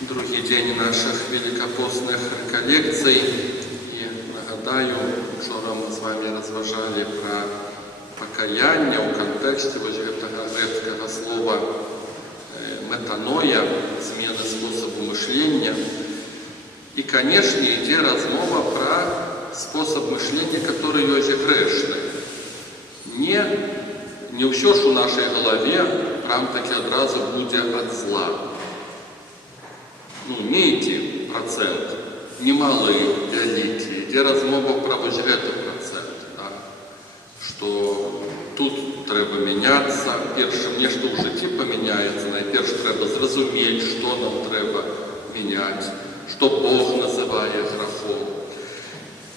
Другі дзень наших великопостных реколекций. И нагадаю, вчора мы с вами разважали про покаяние в контексте вот этого грецкого слова метаноя, змены способу мышления. И, конечно, идет размова про способ мышления, который есть грешный. Не все, что в нашей голове, прям таки одразу будет от зла. Не эти процент, не малые, великие, где размова про вот этот процент, да, что тут треба меняться, першим нечто в житті поміняється, найперш треба зрозуміти, що нам треба міняти, що Бог називає гріхом.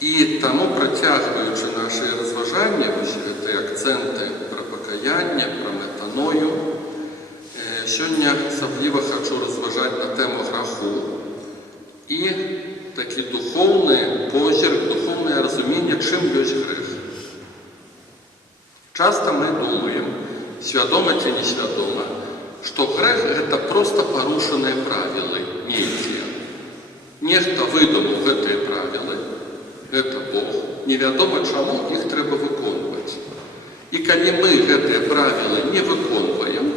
І тому, протягуючи наші розважання, ось ці акценти про покаяння, про метаною, сьогодні особливо хочу розважати на тему гріху і такий духовний позір, духовне розуміння, чим є гріх. Часто мы думаем, свядомо или несвядомо, что грех – это просто порушенные правила некие. Нехто выдумал эти правила, это Бог. Невядомо чему их треба виконувати. И когда мы эти правила не виконуємо,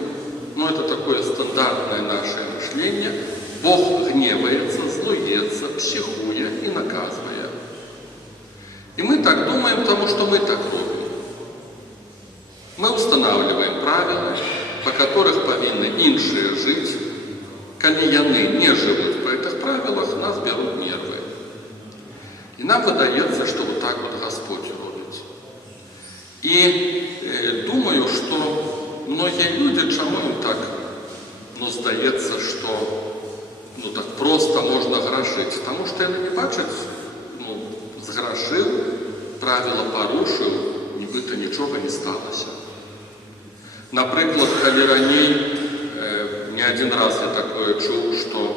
это такое стандартное наше мышление, Бог гневается, злуется, психуя и наказывая. И мы так думаем, потому что мы так робим. Мы устанавливаем правила, по которых повинны іншие жить. Коли яны не живут по этих правилах, нас берут нервы. И нам выдается, что вот так вот Господь робит. И думаю, что многие люди, чему им так здається, что так просто можно грошить, потому что они не бачат, згрошив, правила порушив, нібито нічого не сталося. Наприклад, коли раніше, не один раз я такое чув, що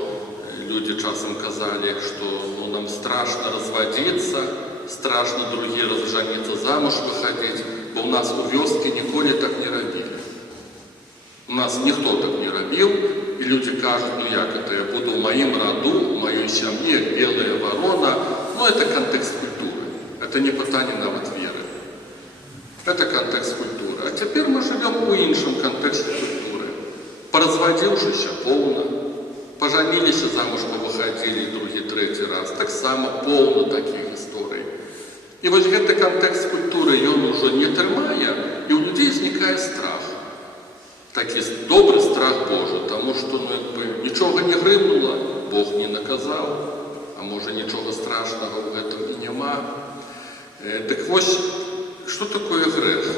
люди часом казали, що нам страшно розводитися, страшно другі розжениться, замуж виходити, бо у нас у вёске ніколи так не робили. У нас ніхто так не робив, і люди кажуть, як це, я буду в моїм роду, в моїй сім'ї, білая ворона. Это контекст культуры, это не питання навіть віри. Это контекст культуры. А теперь мы живем в іншому контексте культуры. Поразводившися повно, поженились, замуж повыходили другий, третий раз. Так само повно таких историй. И вот этот контекст культуры, он уже не тримає, и у людей возникает страх. Такий добрий страх Божий, тому що нічого не гримнуло, Бог не наказав, а може нічого страшного в этом і нема. Так ось, що таке грех?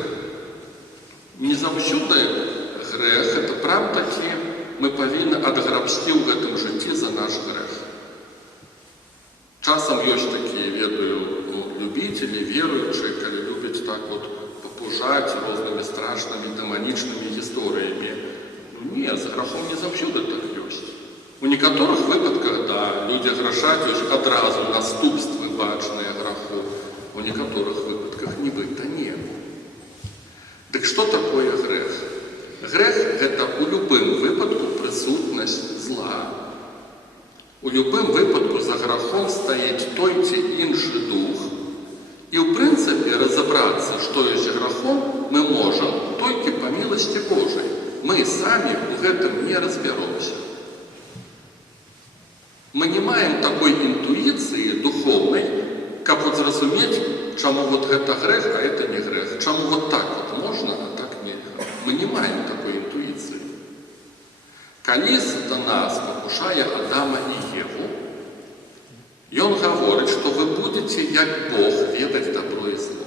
Не завжди грех, це прям-таки ми повинні відгребсти в этом житті за наш грех. Часом є такі, ведаю, любителі, віруючі, коли люблять так от попужати різними страшними, демонічними історіями. Ні, з грехом не завжди так є. У некоторых выпадках, да, люди грешат одразу наступствы бачные греху. У некоторых выпадках нібито ні. Так що такое грех? Грех – это у любым випадку присутність зла. У любым випадку за грехом стоїть той чи інший дух. І в принципі розібратися, що є грехом, ми можемо тільки по милості Божій. Ми самі в этом не розберемося. Мы не маем такой интуиции духовной, как вот зрозуметь, чему вот это грех, а это не грех. Чему вот так вот можно, а так нельзя. Мы не маем такой интуиции. Коли сатана спокушає Адама и Еву, и он говорит, что вы будете, как Бог, ведать добро и зло.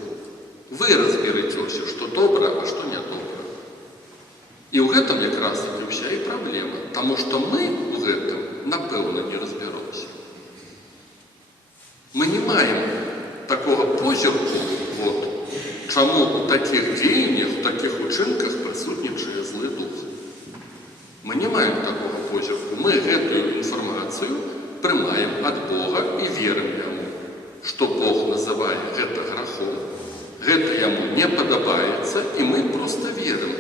Вы разберетесь, что добро, а что не добро. И в этом как раз таки вся и проблема. Потому что мы в этом, напевно, не розберемося. Ми не маємо такого позірку, чому у таких діяннях, у таких учинках присутнічає злий дух. Ми не маємо такого позірку. Ми цю інформацію приймаємо від Бога і віримо йому, що Бог називає це грехом, це йому не подобається, і ми просто віримо.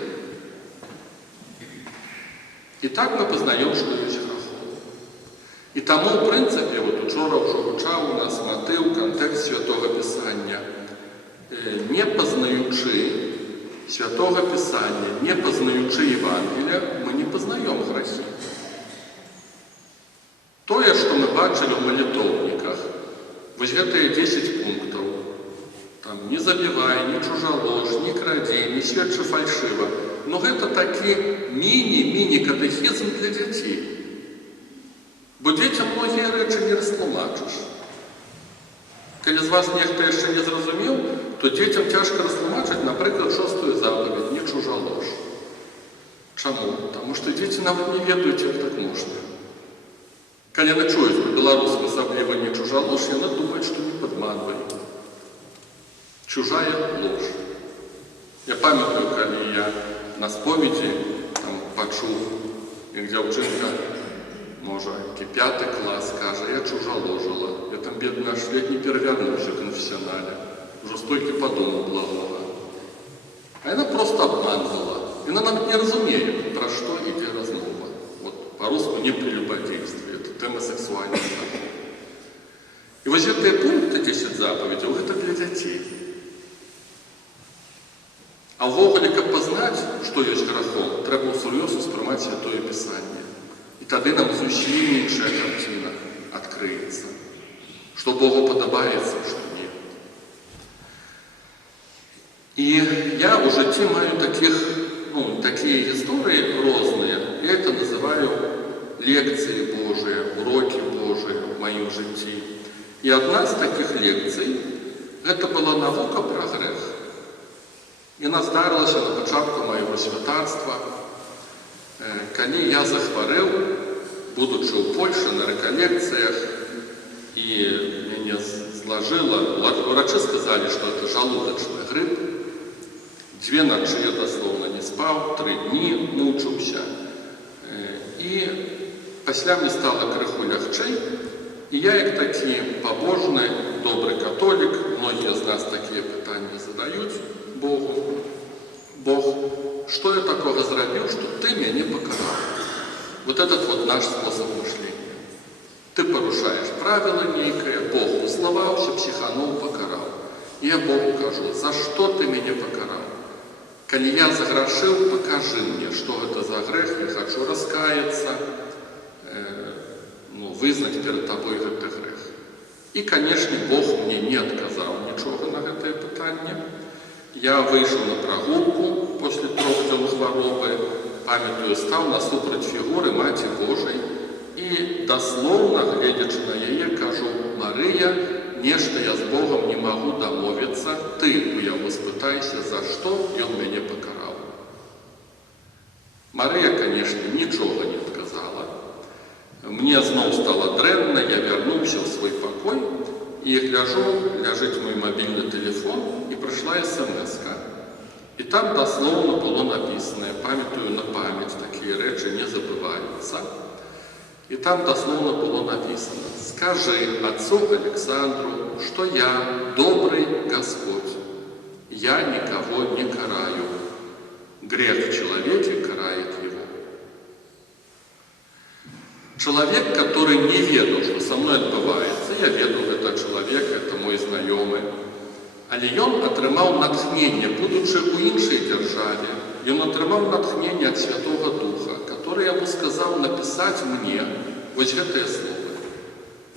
І так ми познаємо, що є грехом. І тому, в принципі, учора вже гучав у нас мотив, контекст Святого Писання. Не познаючи Святого Писання, не познаючи Євангелія, ми не познаємо грехи. Тое, што мы бачылі ў малітоўніках, вось гэтыя 10 пунктаў, там, не забівай, не чужалож, не крадзі, не сведчы фальшыва, но гэта такі міні-катэхізм для дзяцей. Бо дзецям многія рэчы не растлумачыш. Калі з вас нехта яшчэ не зразумеў, то дзецям цяжка растлумачыць, напрыклад, 6-ю запаведь, не чужалож. Чаму? Таму што дзеці нават не ведаюць, як так можна. Калі яны чуюць па-беларуску асабліва не чужалож, яны думаюць, што не падманваюць. Чужая ложь. Я памятаю, калі я на споведзі пачуў, як дзяўчынка, можа, 5 клас, кажа, я чужаложила. Я там, бедна, аж ледь не перавярнуўся в канфесіянале. Ужо столькі падумаў благога. А яна проста обманывала. Яна нават не разумее, пра што ідзе размова. По-руску не прелюбодействие, это тема сексуальности. И вот гэтыя пункты 10 заповедей, это для дзяцей. А ўвогуле, каб пазнаць, што ёсць грахом, трэба ўсур'ёз успрымаць Святое Пісанне. І тады нам зусім іншая карціна адкрыецца. Што Богу падабаецца, што не. І я ў жыцці маю такія гісторыі розныя. Я это называю лекции Божии, уроки Божии в моем житті. И одна из таких лекций, это была наука про грех. И она здарилась на початку моего святарства, коли я захворел, будучи в Польше на реколлекциях, и меня сложило, врачи сказали, что это желудочный грипп. 2 ночи я дословно не спал, 3 дни мучился. И пасля мне стало крыху лягчэй, і я, як такі пабожны, добры католік, многія з нас такія пытанні задаюць Богу. Бог, што я такога зрабіў, што ты мяне пакараў? Вот этот вот наш способ мышления. Ты парушаешь правила нейкае, Бог уславаўся, психануў, пакараў. І я Богу кажу, за што ты мяне пакараў? Калі я заграшыў, пакажы мне, што гэта за грэх, я хачу раскаяцца, вызнаць перад табой гэты грэх. І, канешне, Бог мне не адказаў нічога на гэтае пытанне. Я выйшаў на прагулку после 3 дзён хваробы, памятаю, стаў насупраць фігуры Маці Божай і даслоўна, гледзячы на яе, кажу, Марыя, нешта я з Богом не магу дамовіцца, ты у яго спытайся, за што ён мяне пакараў. Марыя, канешне, нічога не адказала. Мне зноў стала дрэнна, я вярнуўся ў свой пакой і гляжу, ляжыць мой мабільны тэлефон і прыйшла смс-ка. І там даслоўна было напісана, памятаю на памяць, такія рэчы не забываюцца. І там дословно было написано: «Скажи отцу Александру, что я добрый Господь, я никого не караю. Грех в человеке карает его». Человек, который не ведал, что со мной отбывается, я ведал, это человек, это мой знакомый, але ён атрымаў натхнение, будучи у іншай державе, ён атрымаў натхнение от Святого Духа, который яму сказал написать мне вот гэтыя словы.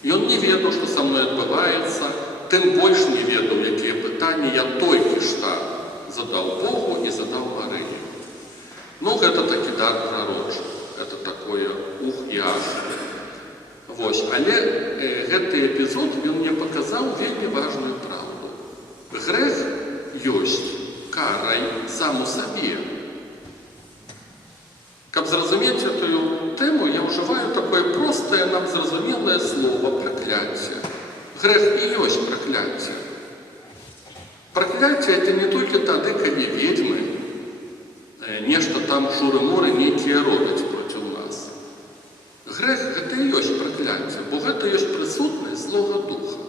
Ён не ведал, что со мной отбывается, тым больше не ведал, якія пытанні я толькі што задал Богу и задал Марыі. Ну, гэта такі дар прарочы, это такое ух и ах. Вось, але гэты эпизод ён мне показал вельмі важную правду. Грех ёсць карай сам у сабе. Каб зразумець эту тему, я ўжываю такое простое нам зразумелае слово «прокляттие». Грех і ёсць прокляттие. Прокляттие — это не только тады, калі ведьмы нешта там шуры-муры нейкія робяць проціў нас. Грех — гэта і ёсць прокляттие, бо гэта ёсць прысутнасць Злога Духа.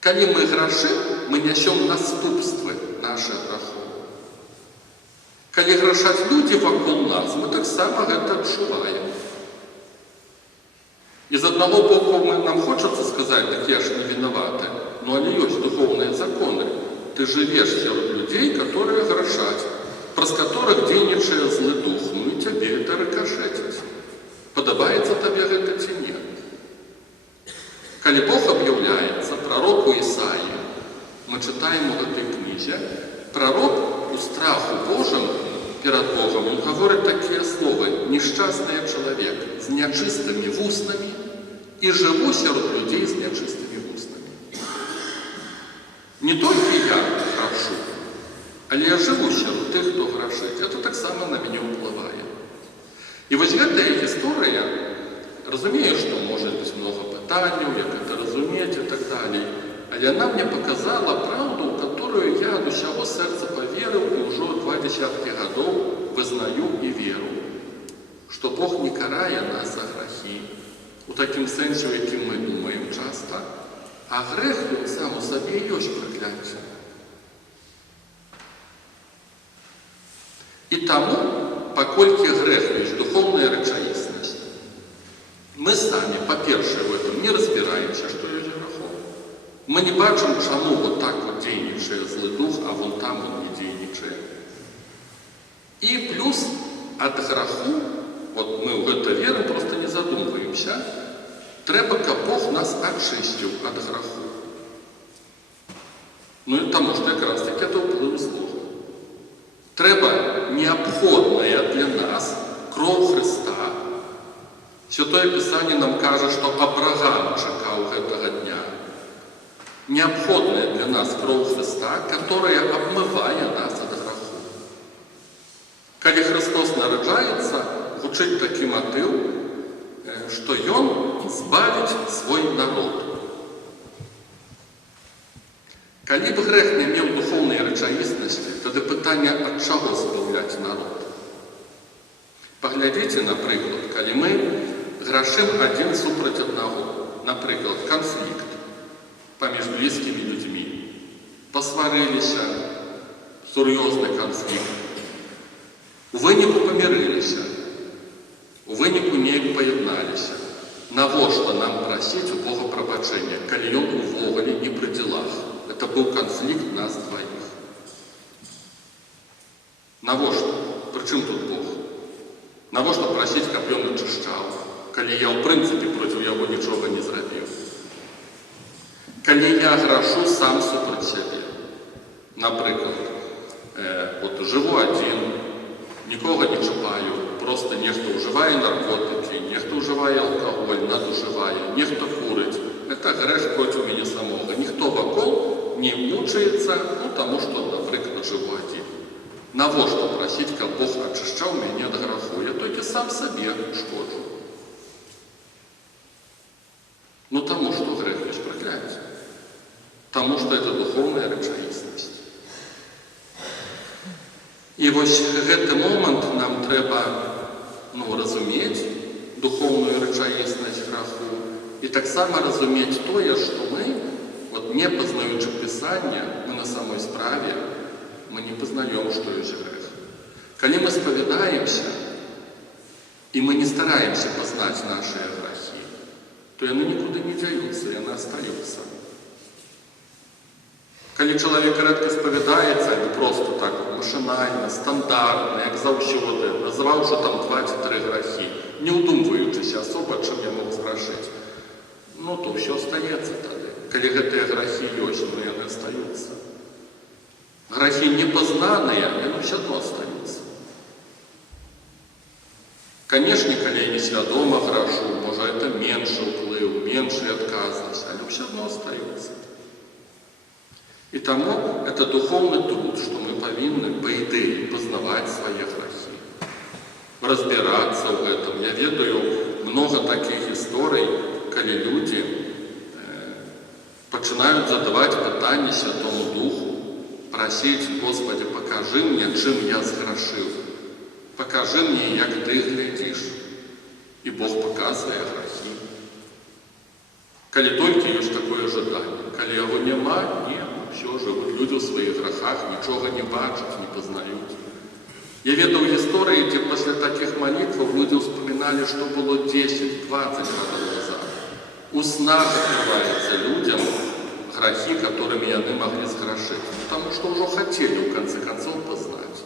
Калі мы грашым, мы нясём наступствы нашых грахоў. Калі грашаць людзі вакол нас, мы таксама гэта адчуваем. одного боку нам хочется сказать, так я ж не виноваты, но они есть духовные законы. Ты живешь среди людей, которые грешат, праз которых дзейнічае злы дух, ну и тебе это рикошетить. Подобается тебе это ці не? Калі Бог объявляется пророку Исаии, мы читаем в этой книге, пророк у страху Божьем перед Богом, он говорит такие слова: «Несчастный человек с нечистыми устами и живу среди людей с нечистыми устами». Не только я грашу, але я живу среди тех, кто грешит. Это так само на меня уплывает. И вот эта история, разумею, что может быть много питаний, как это разуметь и так далее, але она мне показала правду, которую я от всего сердца поверил и уже 20 годов вызнаю и веру, что Бог не карає нас за грехи, у таким сенсі, яким ми думаємо часто, а грех він сам у собі і є прокляття. И тому, покольки грех есть духовная речаїсність, мы сами, по-перше, в этом не разбираемся, что есть грехом. Мы не бачим, чему вот так вот дейничає злый дух, а вон там он не дейничає. И плюс от греху, вот мы в это верим, просто не задумываемся, треба, как Бог нас очистил от греху. Ну и тому, что как раз таки это вплив злого. Треба необходная для нас кров Христа. Святое Писание нам каже, что Авраам чекал этого дня. Необходная для нас кров Христа, которая обмывает нас от греху. Когда Христос народжается, звучит такой мотив, что Он избавит свой народ. Калі б грех не меў духовной речаїсності, тогда питання, от чего збавляць народ? Поглядите, например, калі мы грешим один супротив одного, например, конфликт поміж близкими людьми, посварились, серьезный конфликт, у выніку помирились, у выніку неяк поєдналися. Навошта нам просить у Бога пробачення, калі ён увогуле не при делах? Это был конфликт нас двоих. Навошта? Причем тут Бог? Навошта просить, каб ён очищал, калі я в принципе против его ничего не зрабіў? Калі я грашу сам супротив себе, например, вот живу один, никого не чапаю, просто нехто уживає наркотики, нехто уживає алкоголь, надуживає, нехто курить. Это грех против меня самого. Никто вокруг не мучается, ну, тому что, например, живу один. Навошта просить, как Бог очищал меня от греху? Я только сам себе шкоджу. Ну, тому что грех есть проклятие. Тому что это духовная речаїсність. И вот в этот момент нам треба, разуметь духовную речаїсність греху. И так само разуметь то, что мы, вот не познаючи Писание, мы на самой справе, мы не познаем, что есть грех. Когда мы споведаемся, и мы не стараемся познать наши грехи, то они никуда не деются, и они остаются. Когда человек редко споведается, или просто так машинально, стандартно, как завсюди, называл, что там 23 грехи, не удумываючись особо, чем я мог зграшить, то все остается тогда. Когда гэтыя грехи есть, но они остаются. Грехи непознанные, они все равно остаются. Конечно, когда я несвядомо грашу, может, это меньше уплыв, меньше отказность, они все равно остаются. И тому это духовный труд, что мы повинны, по идее, познавать свои грехи, разбираться в этом. Я ведаю много таких историй, когда люди начинают задавать питання Святому Духу, просить: Господи, покажи мне, чим я сгрешил. Покажи мне, як ты глядишь. И Бог показывает грехи. Коли только есть такое желание. Коли его нема, нет, все, живут люди в своих грехах, ничего не бачат, не познают. Я ведал истории, где после таких молитв люди вспоминали, что было 10-20 годов назад. У снах открываются людям грехи, которыми они могли сгрешить, потому что уже хотели, в конце концов, познать.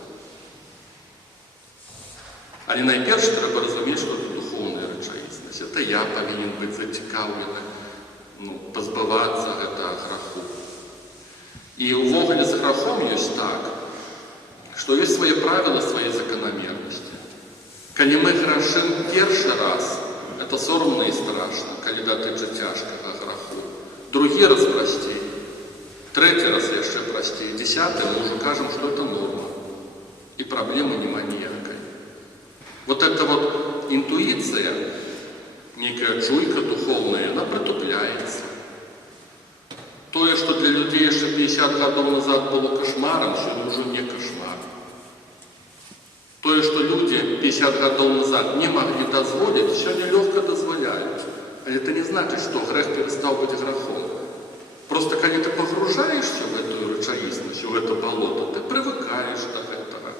Але найперш треба розуміти, що це духовна речаїсність. Це я повинен бути зацікавлений, позбаватися этого греху. И увогуле с грехом есть так, что есть свои правила, свои закономерности. Когда мы грешим первый раз, это соромно и страшно, когда дотыча тяжкого греху. Другий раз прости, третий раз еще прости, 10-й мы уже кажем, что это норма. И проблемы нема ніякой. Вот эта вот интуиция, некая чуйка духовная, она притупляется. То, что для людей еще 50 годов назад было кошмаром, сегодня уже не кошмар. То, что люди 50 годов назад не могли дозволить, сегодня легко дозволяют. А это не значит, что грех перестал быть грехом. Просто когда ты погружаешься в эту речаїсність, в это болото, ты привыкаешь до этого.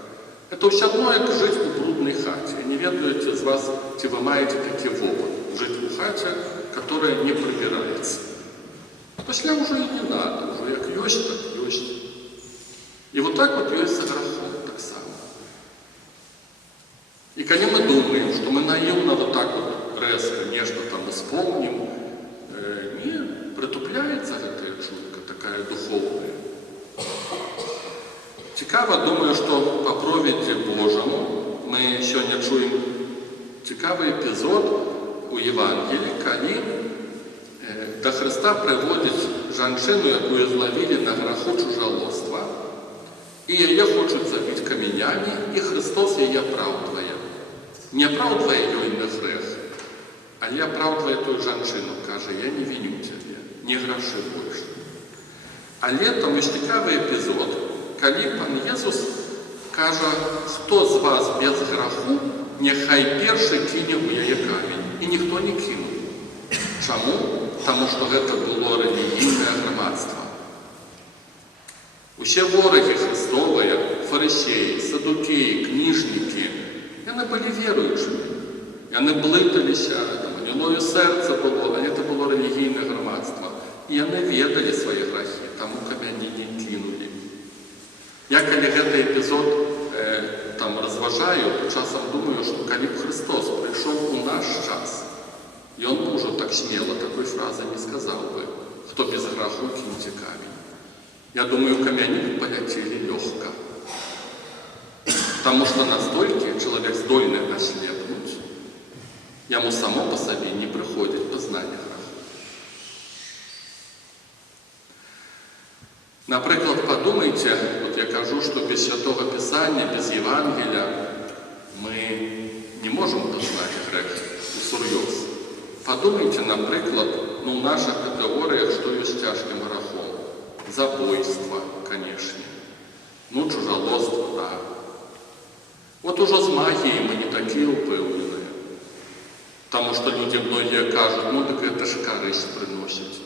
Это все одно, как жить у брудной хате. Я не ведаю из вас, если вы маете такой опыт. Жить в хате, которая не прибирается. После уже и не надо, уже как есть, так есть. И вот так вот есть с грехом, так само. И когда мы думаем, что мы наивно вот так вот резко нечто там исполним, не притупляется эта чуйка такая духовная. Цікаво, думаю, что по провіді Божому мы сегодня чуем цікавий епизод у Євангелії, коли до Христа приводить женщину, яку зловили на греху чужолоства, и ее хочут забить каменями, и Христос ее оправдывает. Не оправдывая ее на грех, а я оправдывая ту женщину, каже, я не виню тебя, не греши больше. Але там есть цікавий епизод, коли пан Єсус каже, хто з вас без греху, нехай перший кине у яє камінь. І ніхто не кинув. Чому? Тому що це було релігійне громадство. Усі вороги Христові, фарисеї, садукеї, книжники, вони були віруючими. Вони блиталися, гнилое серце було, а це було релігійне громадство. І вони ведали свої грехи, тому камені не кинули. Я, коли этот епизод там розважаю, то часом думаю, що коли б Христос прийшов у наш час, и он бы уже так смело такой фразы не сказал бы, кто без греху киньте камень. Я думаю, камни бы полетели легко. Потому что настолько человек здольный ослепнуть, ему само по себе не приходит познание греха. Наприклад, подумайте, вот я кажу, что без Святого Писания, без Евангелия мы не можем познать грех усерйоз. Подумайте, наприклад, в наших категоріях, що є тяжким грехом. Забойство, конечно. Чужолоство, да. Вот уже с магией мы не такие упевнены. Потому что люди многие кажут, так это же користь приносит.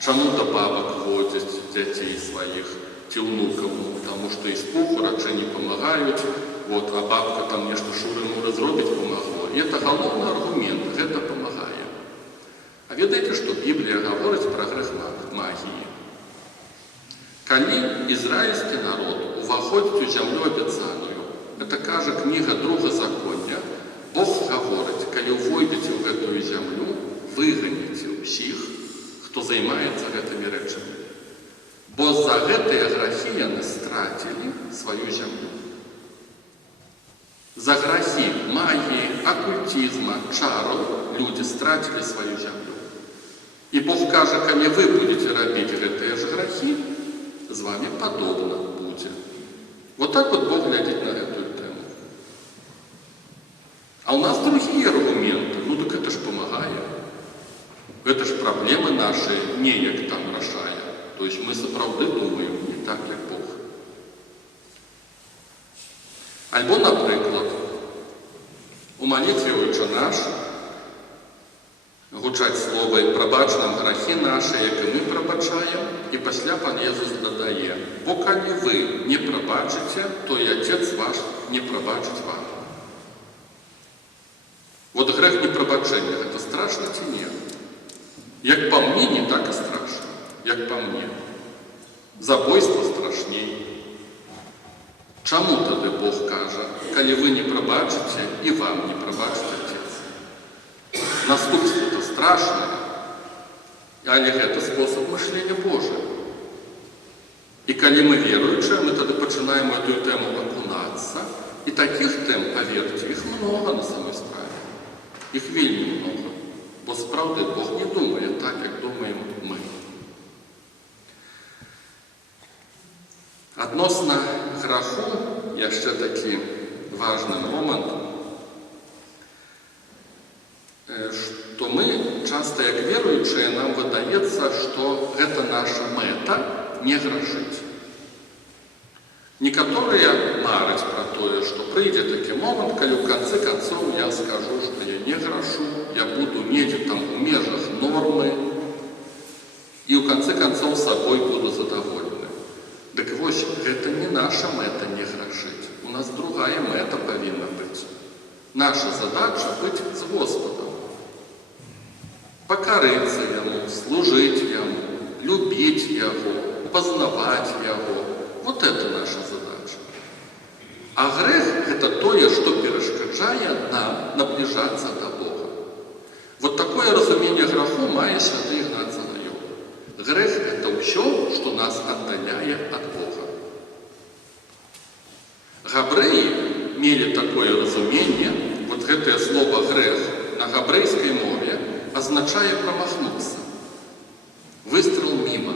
Чому-то бабок водят детей своих, внуков, потому что из пуху радше не помогают, а бабка там нечто шурину разробить помогло. И это головний аргумент, это помогает. А ведаете, что Библия говорит про грех магии? Коли израильский народ увоходит в землю обетованную, это каже книга Другозаконня, Бог говорит, коли войдете в эту землю, выгоните всех, кто займается этими речами. Бо за гэтые грехи они стратили свою землю. За грехи магии, оккультизма, чаров люди стратили свою землю. И Бог каже, коли вы будете робить гэтые же грехи, с вами подобно будет. Вот так вот Бог глядит на эту тему. А у нас другие аргументы. Так это ж помогает. Это ж проблемы наши неяк там решает. То есть мы справді думаем, не так, як Бог. Альбо, наприклад, у молитві «Отче наш» гучать слово «І пробач нам грехи наші, як і ми пробачаємо», і після пан Єсус додає «Бо коли ви не пробачите, то і Отець ваш не пробачить вам». Вот грех непробачення – это страшно чи ні? Як па мне, не так і страшна, як па мне. Забойство страшней. Чаму тады Бог кажа, калі вы не прабачыце, і вам не прабачыць Отец? Наступства-то страшнае, але гэта спосаб мышлення Божия. І калі мы веруючыя, мы тады пачынаем у эту тэму акунацца, і такіх тэм, паверце, іх много на самой справе. Іх вельмі много. Бо справді Бог не думає так, як думаем мы. Адносна граху яшчэ такі важны момант, што мы часта, як веруючыя, нам выдаецца, што гэта наша мэта не грашыць. Некаторыя мараць пра тое, што прыйдзе такі момант, калі ў канцы канцоў я скажу, што я не грашу, я буду недзе там у межах нормы, і ў канцы канцоў сабой буду задаволены. Дык вось, гэта не наша мэта не грашыць. У нас другая мэта павінна быць. Наша задача быць з Господом. Пакарыцца Яму, служыць Яму, любіць Яго, пазнаваць Яго. Вот это наша задача. А грэх – гэта тое, што перашкаджае нам набліжацца да Бога. Вот такое разуменне граху мае святы Ігнацый Лаёва. Грэх – гэта ўсё, што нас аддаляе ад Бога. Габрэі мелі такое разуменне, вот гэтае слово «грэх» на габрэйскай мове азначае прамахнуцца. Выстрел мимо.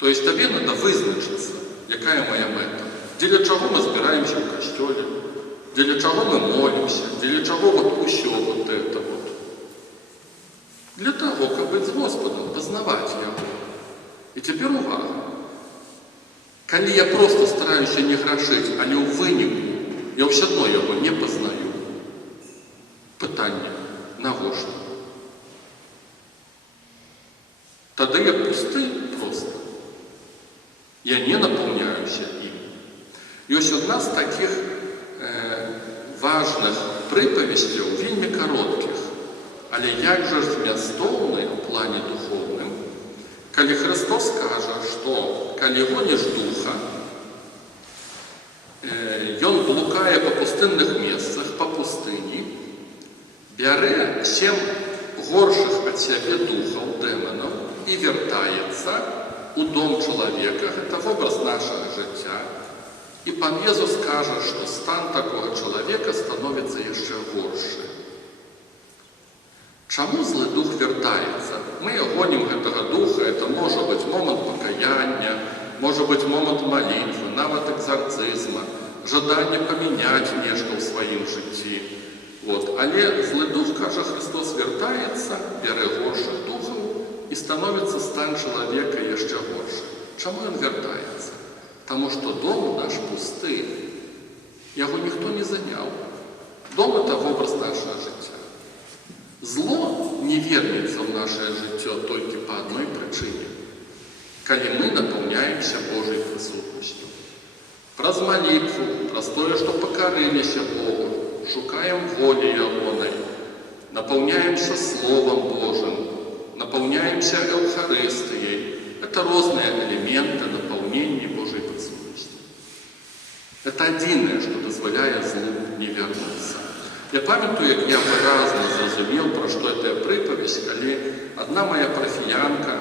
То есть табе надо вызначыцца, якая моя мэта. Дзеля чаго мы збіраемся ў касцёле, дзеля чаго мы молімся, дзеля чаго вот усё вот это вот. Для того, каб быць з Господом, пазнаваць Яго. І цяпер увага. Калі я просто стараюся не грашыць, але ў выніку я ўсё адно Яго не пазнаю. Пытанне, навошта? Тады я пусты просто. Я не напаўняюся ім. Ёсць адна з такіх важных прыпавесцяў, вельмі кароткіх, але як жа змястоўнай у плане духоўным, калі Христос кажа, што калі гоніш духа, ён блукае па пустынных месцах, па пустыні, бярэ 7 горшых ад сябе духаў, дэманаў, і вяртаецца у дом чалавека, гэта вобраз нашага жыцця, і пан Езус кажа, што стан такога чалавека становіцца яшчэ горшы. Чаму злы дух вяртаецца? Мы гонім гэтага духа, это можа быць момант пакаяння, можа быць момант малітвы, нават экзарцызма, жаданне памяняць нешта ў сваім жыцці. Вот. Але злы дух, кажа Христос, вяртаецца, бярэ горшых духаў, і становіцца стан чалавека яшчэ горшы. Чаму ён вяртаецца? Таму што дом наш пусты. Яго ніхто не заняў. Дом – это вобраз нашага жыцця. Зло не вернецца ў нашае жыццё толькі па адной прычыне. Калі мы напаўняемся Божай прысутнасцю. Праз малітву, праз тое, што пакарыліся Богу, шукаем волі Ягонай, напаўняемся Словам Божым, напаўняемся Эўхарыстыяй. Это розныя элементы напаўнення Божай прысутнасці. Это адзінае, што дазваляе злу не вярнуцца. Я памятаю, як я выразна зразумеў, пра што гэтая прыпавесць, калі адна моя парафіянка,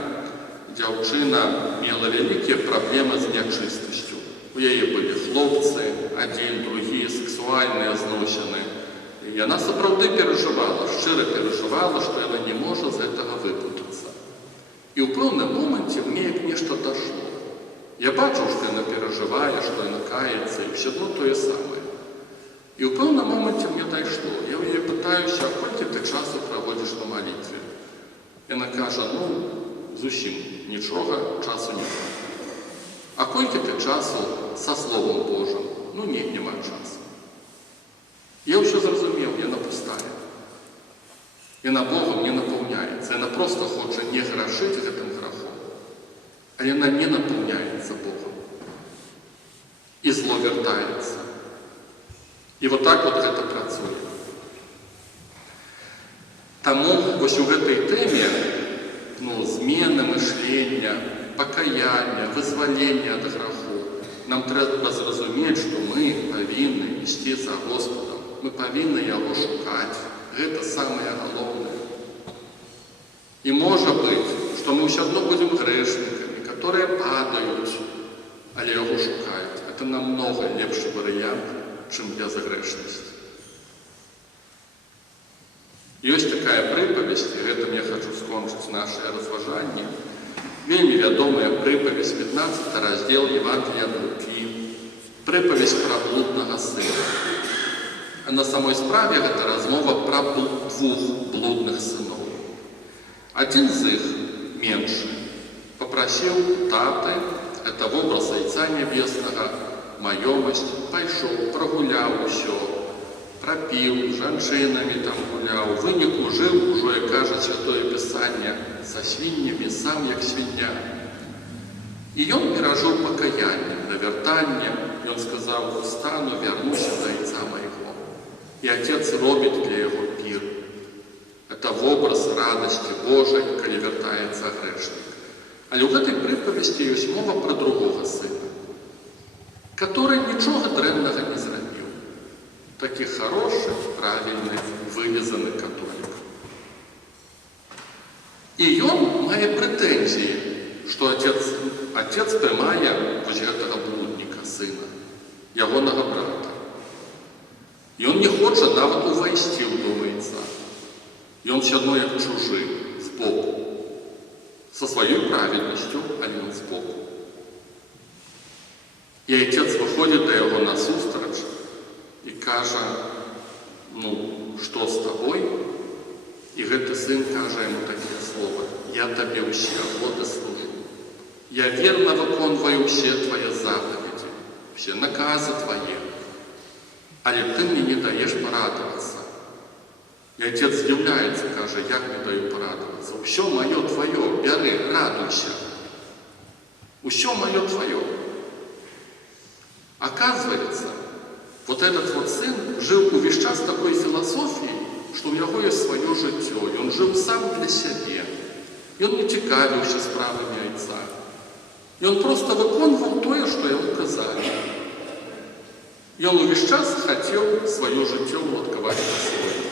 дзяўчына, мела вялікія праблемы з нячыстасцю. У яе былі хлопцы, адзін, другі, сексуальныя зносіны. І яна сапраўды перажывала, шчыра перажывала, што яна не можа з гэтага выпутацца. І ў пэўным моманце мне як нешта дашло. Я бачыў, што яна перажывае, што яна каецца, і ўсё адно тое самае. І ў пэўным моменце мне дайшло. Я ў яе пытаюся, а колькі ты часу праводзіш на малітве? Яна кажа, зусім нічога, часу няма. А колькі ты часу са Словом Божым? Няма часу. Я ўсё зразумеў, яна пустая. Яна Богом не напаўняецца. Яна проста хоча не грашыць гэтым грахом. А яна не напаўняецца Богом. І зло вяртаецца. І вот так вот гэта працуе. Таму Таму вось у гэтай тэме змены мышлення, пакаяння, вызвалення ад граху нам трэба зразумець, што мы павінны ісці за Господам, мы павінны яго шукаць. Гэта самае галоўнае. І можа быць, што мы ўсё адно будзем грэшнікамі, которые падаюць, але яго шукаюць. Это намнога лепшы варыянт, чым безгрэшнасць. Ёсць такая прыпавесць, і гэтым я хочу скончыць нашае разважанне. Вельмі вядомая прыпавесць, 15 раздзел Евангелія ад Лукі. Прыпавесць пра блуднага сына. А на самой справе гэта размова пра двух блудных сыноў. Адзін з іх, меншы, папрасіў таты, это вобраз Айца Нябеснага, маёмасць, пайшоў, прагуляў усё, прапіў, з жанчынамі там гуляў, у выніку жыў ужо, як кажа Святое Пісанне, са свіннямі, сам як свіння. І ён перажыў пакаяннем, навяртаннем, ён сказаў: «Стану, вярнуся да Айца майго». І Отец робіць для яго пір. Это вобраз радасці Божай, калі вяртаецца грэшнік. Але ў гэтай прыпавесці ёсць мова пра другога сына, который нічога дрэннага не зрабіў. Такі хорошы, правільны, вывезаны католік. І ён мае прэтэнзіі, што отец прымае вось гэтага блудніка, сына, ягонага брата. Ён не хоча нават увайсці ў дом Айца. Ён все адно як чужы, збоку. Со сваёй правільнасцю, але ён збоку. І Отец выходзіць да яго насустрач і кажа: «Што з табой?» І гэты сын кажа яму такія словы: «Я табе ўсе годы служу. Я верно выконваю ўсе твае заповеди, все наказы твае. Але ты мне не даеш парадавацца». І Отец здзіўляецца, кажа: «Як не даю парадавацца? Усё маё твоё, бяры, радуйся. Усё маё твоё». Оказывается, вот этот вот сын жил увесь час такой философией, что у него есть свое жыццё, и он жил сам для себя. И он не цікавіўся справамі Айца. И он просто выконваў тое, что ему казалі. И он увесь час хотел свое жыццё уладкаваць по-свойму.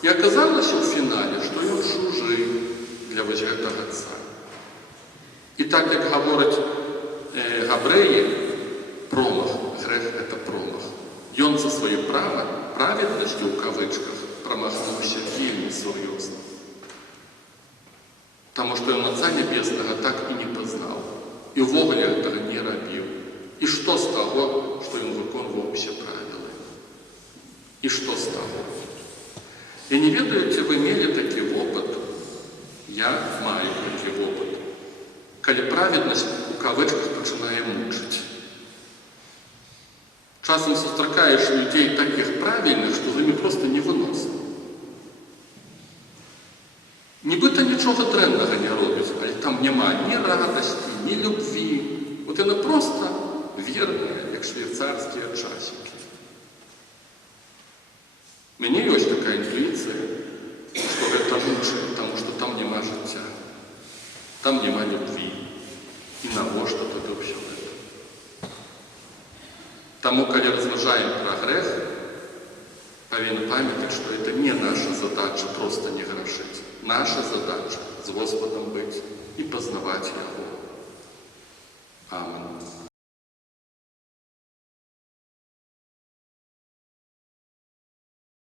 И оказалось в финале, что он чужы для вось гэтага Отца. И так, как говорят габрэі, промах, грех – это промах. Ён за свою праведнасцю, в кавычках, промахнуўся вельмі сур'ёзна. Потому что ён Отца Небеснага так и не пазнаў. И увогуле гэтага не рабіў. И что з таго, што ён выконваў усе правілы? И что з таго? Я не ведаю, ці вы мелі такі вопыт. Я маю такі вопыт. Калі праведнасць у кавычках пачынае мучыць. Часам сустракаеш людей таких правильных, что за ими просто невыносна. Нібыта нічога дрэннага не робіць, але там няма ні радасці, ні любві. Вот яны просто верныя, як швейцарскія часікі. У мяне ёсць такая інтуіцыя, што гэта мучае, потому што там няма жыцця, там няма любві. І навошта тады ўсё гэта? Таму, калі разважаем пра грэх, павінны памятаць, што это не наша задача просто не грашыць. Наша задача з Господом быць.